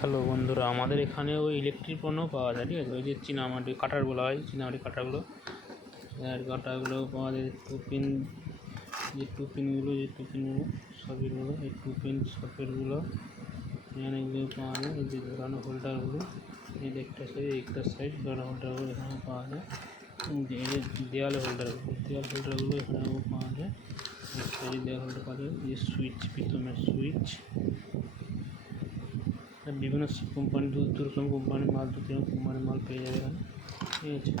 Hello বন্ধুরা, আমাদের এখানে ওই ইলেকট্রিক পণ্য পাওয়া যায়, ঠিক আছে। ওই যে চীনামাটি কাটার বলা হয়, চীনামাটি কাটাগুলো পাওয়া যায়। টুপিনগুলো সকেটগুলো, এই টুপিন সকেটগুলো এখানে এগুলো পাওয়া যায়। এই যে ধরানো হোল্ডারগুলো, এই যে একটা সাইড ধরানো হোল্ডারগুলো এখানে পাওয়া যায়। এই যে দেওয়াল হোল্ডারগুলো এখানেও পাওয়া যায়। দেওয়াল হোল্ডার পাওয়া যায়। এই সুইচ, পিতমের সুইচ, বিভিন্ন কোম্পানি, দু রকম কোম্পানির মাল, 2-3 কোম্পানির মাল পেয়ে যাবে এখানে, ঠিক আছে।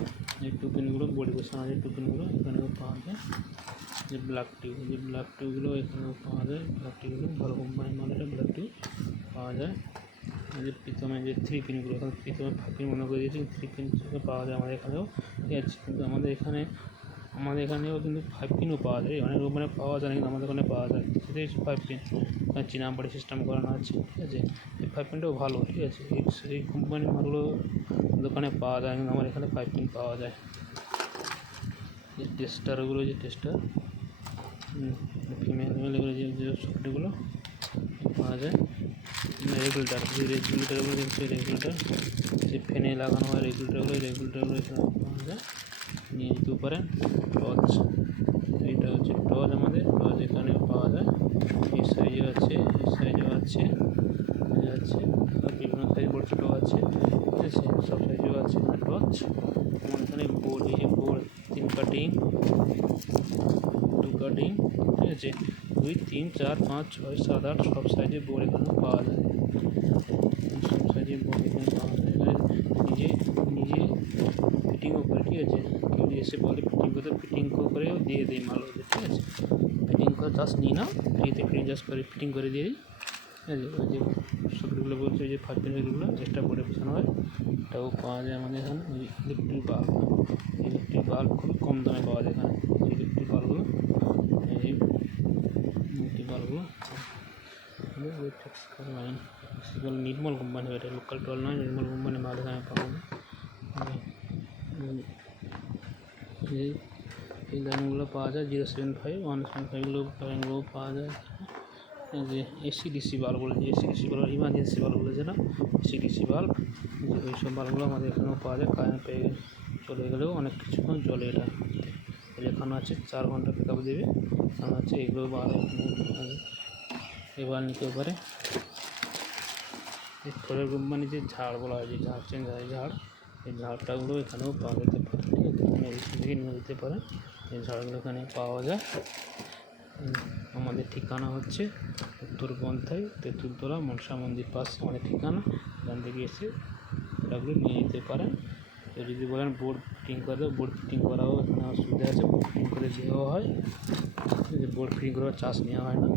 এই টুপিনগুলো বডি বসানো যায়, টুপিনগুলো এখানেও পাওয়া যায়। যে ব্ল্যাক টিউবগুলো এখানেও পাওয়া যায়। ব্ল্যাক টিউবগুলো ভালো কোম্পানির মাল, এটা ব্ল্যাক টিউব পাওয়া যায়। এই যে প্রথমে যে 3 পিনগুলো, এখন প্রথমে 5 পিন মনে করে দিয়েছি, 3 পিন পাওয়া যায় আমাদের এখানেও, ঠিক আছে। কিন্তু আমাদের এখানেও কিন্তু 5 পিনও পাওয়া যায়। অনেক কোম্পানি পাওয়া যায় না, কিন্তু আমাদের ওখানে পাওয়া যায়। 5 পিন চীনামাটি সিস্টেম করানো আছে, ঠিক আছে। এই 5 পিনটাও ভালো, ঠিক আছে। এই কোম্পানির মালগুলো দোকানে পাওয়া যায়, কিন্তু আমার এখানে 5 পিন পাওয়া যায়। যে টেস্টারগুলো, ফিমেল এগুলো যে সকেটগুলো পাওয়া যায়। রেগুলেটারগুলো দেখছি, যে ফ্যানে লাগানো হয় রেগুলেটারগুলো এখানে পাওয়া যায়, নিয়ে যেতে পারেন। টর্চ, এইটা হচ্ছে টর্চ, আমাদের টর্চ এখানেও পাওয়া যায়। এই সাইজেও আছে, বিভিন্ন সাইজ, বড় ছোটো আছে, ঠিক আছে। সব সাইজেও আছে এখানে টর্চ। আমার এখানে বোর্ড, এই যে বোর্ড 3 কাটিং, 2 কাটিং, ঠিক আছে। 2, 3, 4, 5, 6, 7, 8 সব সাইজের বোর্ড এখানেও পাওয়া যায়। সব সাইজের বোর্ড এখানে পাওয়া যায়। এখানে নিজে ফিটিংও করে, ঠিক আছে। কেউ এসে বলে ফিটিং করতে, ফিটিং করেও দিয়ে দেয় মাল, ঠিক আছে। ফিটিং করে জাস্ট নিয়ে নাও, ফ্রিতে জাস্ট করে ফিটিং করে দিয়ে দিই, ঠিক আছে। ওই যে সকেটগুলো বলছে, ওই যে 5 পিন সকেটগুলো এক্সট্রা বোর্ডে বসানো হয়, এটাও পাওয়া যায় আমাদের এখানে। ওই ইলেকট্রিক বাল্ব খুব কম দামে পাওয়া যায় এখানে। ইলেকট্রিক বাল্বগুলো নির্মল কোম্পানি, এটা লোকাল টল নয়, নির্মল কোম্পানি মাল এখানে পাওয়া যায়। এই লাইনগুলো পাওয়া যায়। 075, 175 পাওয়া যায়। যে এসি/ডিসি বাল্বগুলো, ইমার্জেন্সি বাল্বগুলো, যেটা এসি/ডিসি বাল্ব, এইসব বাল্বগুলো আমাদের এখানেও পাওয়া যায়। কারেন্ট পেয়ে চলে গেলেও অনেক কিছুক্ষণ চলে। এটা এখানে আছে 4 ঘন্টা পিক আপ দেবে, এখানে আছে। এগুলো এবার নিতে পারে। ফলের কোম্পানি যে ঝাড় বলা হয়, যে ঝাড় চেঞ্জ হয়, এই ঝাড়টাগুলো এখানেও পাওয়া যেতে পারে, ঠিক আছে। এখানে এসে থেকে নিয়ে যেতে পারে, এই ঝাড়গুলো এখানে পাওয়া যায়। আমাদের ঠিকানা হচ্ছে উত্তর পন্থায়, তেঁতুলতলা মনসা মন্দির পাশে আমাদের ঠিকানা। এখান থেকে এসে এগুলো নিয়ে যেতে পারেন। তো যদি বলেন বোর্ড ফিটিং করে দেবো, বোর্ড ফিটিং করাও এখানে অসুবিধা আছে, বোর্ড ফিটিং করে দেওয়া হয়। বোর্ড ফিটিং করার চার্জ নেওয়া হয় না,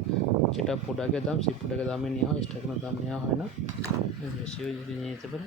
যেটা প্রোডাক্টের দাম সেই প্রোডাক্টের দামে নেওয়া হয়, এক্সট্রা কোনো দাম নেওয়া হয় না। বেশিও যদি নিয়ে যেতে পারে।